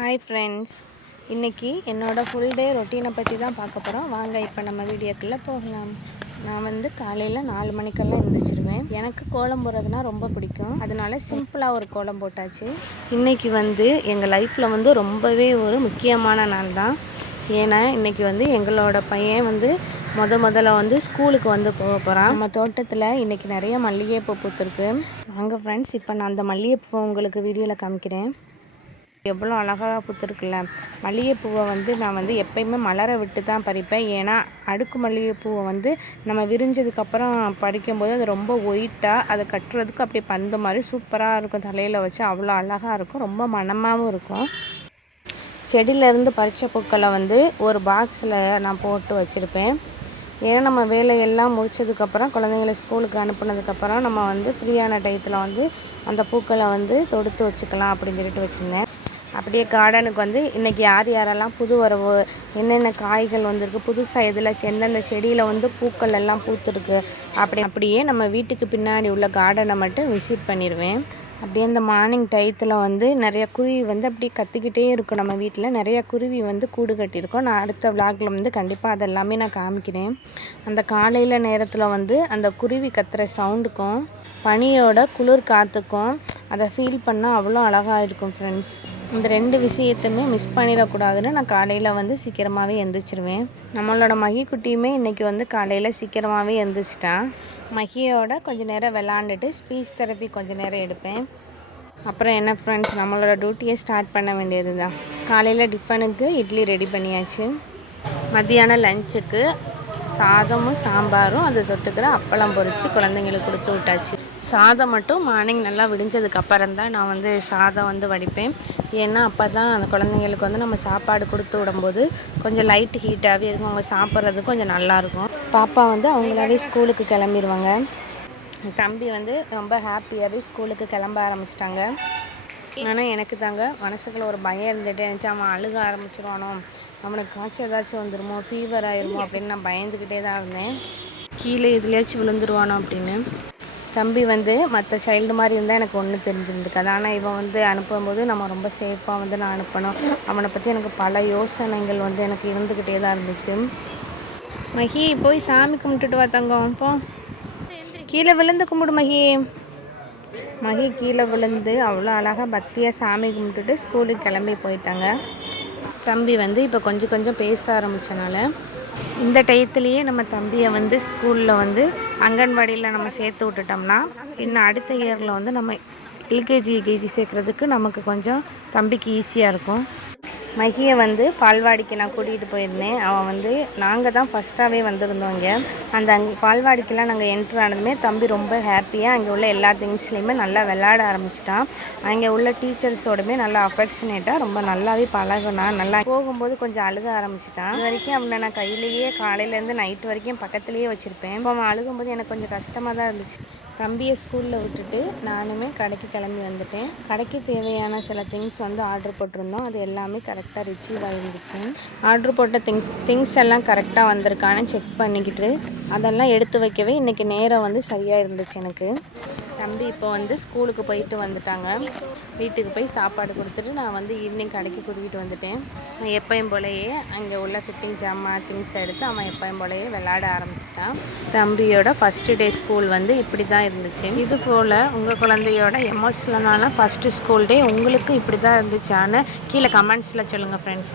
Hi friends, இன்றைக்கி என்னோடய full day ரொட்டீனை பற்றி தான் பார்க்க போகிறோம். வாங்க இப்போ நம்ம வீடியோக்குள்ளே போகலாம். நான் காலையில் 4 மணிக்கெல்லாம் எழுந்திரிச்சிருவேன். எனக்கு கோலம் போடுறதுனா ரொம்ப பிடிக்கும். அதனால சிம்பிளாக ஒரு கோலம் போட்டாச்சு. இன்றைக்கி எங்கள் லைஃப்பில் ரொம்பவே ஒரு முக்கியமான நாள் தான். ஏன்னா இன்றைக்கி எங்களோட பையன் முதல்ல ஸ்கூலுக்கு போக போகிறான். நம்ம தோட்டத்தில் இன்றைக்கி நிறைய மல்லிகைப்பூ பூத்துருக்கு. வாங்க ஃப்ரெண்ட்ஸ், இப்போ நான் அந்த மல்லிகைப்பூவை உங்களுக்கு வீடியோவில் காமிக்கிறேன். எவ்வளோ அழகாக பூத்துருக்குல்ல. மல்லிகைப்பூவை நான் எப்போயுமே மலர விட்டு தான் பறிப்பேன். ஏன்னா அடுக்கு மல்லிகைப்பூவை நம்ம விரிஞ்சதுக்கப்புறம் பறிக்கும்போது அது ரொம்ப ஒயிட்டாக, அதை கட்டுறதுக்கு அப்படியே பந்து மாதிரி சூப்பராக இருக்கும். தலையில் வச்சு அவ்வளோ அழகாக இருக்கும், ரொம்ப மணமாகவும் இருக்கும். செடியிலேருந்து பறித்த பூக்களை ஒரு பாக்ஸில் நான் போட்டு வச்சுருப்பேன். ஏன்னா நம்ம வேலையெல்லாம் முடித்ததுக்கப்புறம் குழந்தைங்கள ஸ்கூலுக்கு அனுப்புனதுக்கப்புறம் நம்ம ஃப்ரீயான டயத்தில் அந்த பூக்களை தொடுத்து வச்சுக்கலாம் அப்படின்னு சொல்லிட்டு வச்சுருந்தேன். அப்படியே கார்டனுக்கு இன்றைக்கி யாரெல்லாம் புது வரவு, என்னென்ன காய்கள் வந்திருக்கு, புதுசாக எதில் எந்தெந்த செடியில் பூக்கள் எல்லாம் பூத்துருக்கு அப்படியே நம்ம வீட்டுக்கு பின்னாடி உள்ள கார்டனை மட்டும் விசிட் பண்ணிடுவேன். அப்படியே இந்த மார்னிங் டயத்தில் நிறைய குருவி அப்படியே கத்திக்கிட்டே இருக்கும். நம்ம வீட்டில் நிறைய குருவி கூடு கட்டியிருக்கோம். நான் அடுத்த விளாகில் கண்டிப்பாக அதெல்லாமே நான் காமிக்கிறேன். அந்த காலையில் நேரத்தில் அந்த குருவி கத்துற சவுண்டுக்கும் பனியோட குளிர் காற்றுக்கும் அதை ஃபீல் பண்ணால் அவ்வளோ அழகாக இருக்கும் ஃப்ரெண்ட்ஸ். இந்த 2 விஷயத்தையுமே மிஸ் பண்ணிடக்கூடாதுன்னு நான் காலையில் சீக்கிரமாகவே எழுந்திரிச்சிருவேன். நம்மளோட மகி குட்டியுமே இன்றைக்கி காலையில் சீக்கிரமாகவே எழுந்திரிச்சிட்டான். மகியோட கொஞ்சம் நேரம் விளாண்டுட்டு ஸ்பீச் தெரப்பி கொஞ்சம் நேரம் எடுப்பேன். அப்புறம் என்ன ஃப்ரெண்ட்ஸ், நம்மளோட டியூட்டியை ஸ்டார்ட் பண்ண வேண்டியது தான். காலையில் டிஃபனுக்கு இட்லி ரெடி பண்ணியாச்சு. மத்தியானம் லஞ்சுக்கு சாதமும் சாம்பாரும் அது தொட்டுக்கிற அப்பளம் பொரித்து குழந்தைங்களுக்கு கொடுத்து விட்டாச்சு. சாதம் மட்டும் மார்னிங் நல்லா விடிஞ்சதுக்கப்புறம் தான் நான் சாதம் வடிப்பேன். ஏன்னா அப்போ தான் அந்த குழந்தைங்களுக்கு நம்ம சாப்பாடு கொடுத்து விடும்போது கொஞ்சம் லைட் ஹீட்டாகவே இருக்கும். அவங்க சாப்பிட்றது கொஞ்சம் நல்லாயிருக்கும். பாப்பா அவங்களாவே ஸ்கூலுக்கு கிளம்பிடுவாங்க. தம்பி ரொம்ப ஹாப்பியாகவே ஸ்கூலுக்கு கிளம்ப ஆரம்பிச்சிட்டாங்க. ஆனால் எனக்கு தாங்க மனசுக்குள்ள ஒரு பயம் இருந்துகிட்டே இருந்துச்சு. அவன் அழுக ஆரம்பிச்சிருவானோ, அவனுக்கு காய்ச்சல் ஏதாச்சும் வந்துடுமோ, ஃபீவர் ஆயிடுமோ அப்படின்னு நான் பயந்துக்கிட்டே தான் இருந்தேன். கீழே எதுலையாச்சும் விழுந்துருவானோ அப்படின்னு. தம்பி மற்ற சைல்டு மாதிரி இருந்தால் எனக்கு ஒன்றும் தெரிஞ்சிருந்துக்காது. ஆனால் இவன் அனுப்பும்போது நம்ம ரொம்ப சேஃபாக நான் அனுப்பணும். அவனை பற்றி எனக்கு பல யோசனைகள் எனக்கு இருந்துக்கிட்டே தான் இருந்துச்சு. மகி போய் சாமி கும்பிட்டுட்டு வா தங்கம். இப்போ கீழே விழுந்து கும்பிடு மகி. மகி கீழே விழுந்து அவ்வளோ அழகாக பக்தியாக சாமி கும்பிட்டுட்டு ஸ்கூலுக்கு கிளம்பி போயிட்டாங்க. தம்பி இப்போ கொஞ்சம் கொஞ்சம் பேச ஆரம்பித்தனால இந்த டயத்துலேயே நம்ம தம்பியை ஸ்கூலில் அங்கன்வாடியில் நம்ம சேர்த்து விட்டுட்டோம்னா இன்னும் அடுத்த இயரில் நம்ம எல்கேஜி யூகேஜி சேர்க்குறதுக்கு நமக்கு கொஞ்சம் தம்பிக்கு ஈஸியாக இருக்கும். மகியை பால்வாடிக்கு நான் கூட்டிகிட்டு போயிருந்தேன். அவன் நாங்கள் தான் ஃபஸ்ட்டாகவே வந்திருந்தோம். இங்கே அந்த பால்வாடிக்கெலாம் நாங்கள் என்ட்ரு ஆனதுமே தம்பி ரொம்ப ஹாப்பியாக அங்கே உள்ள எல்லா திங்ஸ்லேயுமே நல்லா விளையாட ஆரம்பிச்சிட்டான். அங்கே உள்ள டீச்சர்ஸோடுமே நல்லா அஃபெக்ஷனேட்டாக ரொம்ப நல்லாவே பழகுனான். நல்லா போகும்போது கொஞ்சம் அழுக ஆரம்பிச்சிட்டான். இது வரைக்கும் அவனை நான் கையிலேயே காலையிலேருந்து நைட்டு வரைக்கும் பக்கத்துலேயே வச்சுருப்பேன். இப்போ அவன் அழுகும்போது எனக்கு கொஞ்சம் கஷ்டமாக தான் இருந்துச்சு. தம்பியை ஸ்கூலில் விட்டுட்டு நானுமே கடைக்கு கிளம்பி வந்துட்டேன். கடைக்கு தேவையான சில திங்ஸ் ஆர்டர் போட்டிருந்தோம். அது எல்லாமே கரெக்டாக ரிசீவ் ஆகிருந்துச்சு. ஆர்டர் போட்ட திங்ஸ் எல்லாம் கரெக்டாக வந்திருக்கான்னு செக் பண்ணிக்கிட்டு அதெல்லாம் எடுத்து வைக்கவே இன்றைக்கி நேரம் சரியாக இருந்துச்சு எனக்கு. தம்பி இப்போ ஸ்கூலுக்கு போயிட்டு வந்துட்டாங்க. வீட்டுக்கு போய் சாப்பாடு கொடுத்துட்டு நான் ஈவினிங் கடைக்கு கூட்டிகிட்டு வந்துட்டேன். எப்பயும் போலயே அங்கே உள்ள ஃபிட்டிங் ஜாமான் திங்ஸ் எடுத்து அவன் எப்பயும் போலயே விளையாட ஆரம்பிச்சிட்டான். தம்பியோட ஃபஸ்ட்டு டே ஸ்கூல் இப்படி தான் இருந்துச்சு. இது போல் உங்கள் குழந்தையோட எமோஷ்னலான ஃபஸ்ட்டு ஸ்கூல் டே உங்களுக்கு இப்படி தான் இருந்துச்சான்னு கீழே கமெண்ட்ஸில் சொல்லுங்கள் ஃப்ரெண்ட்ஸ்.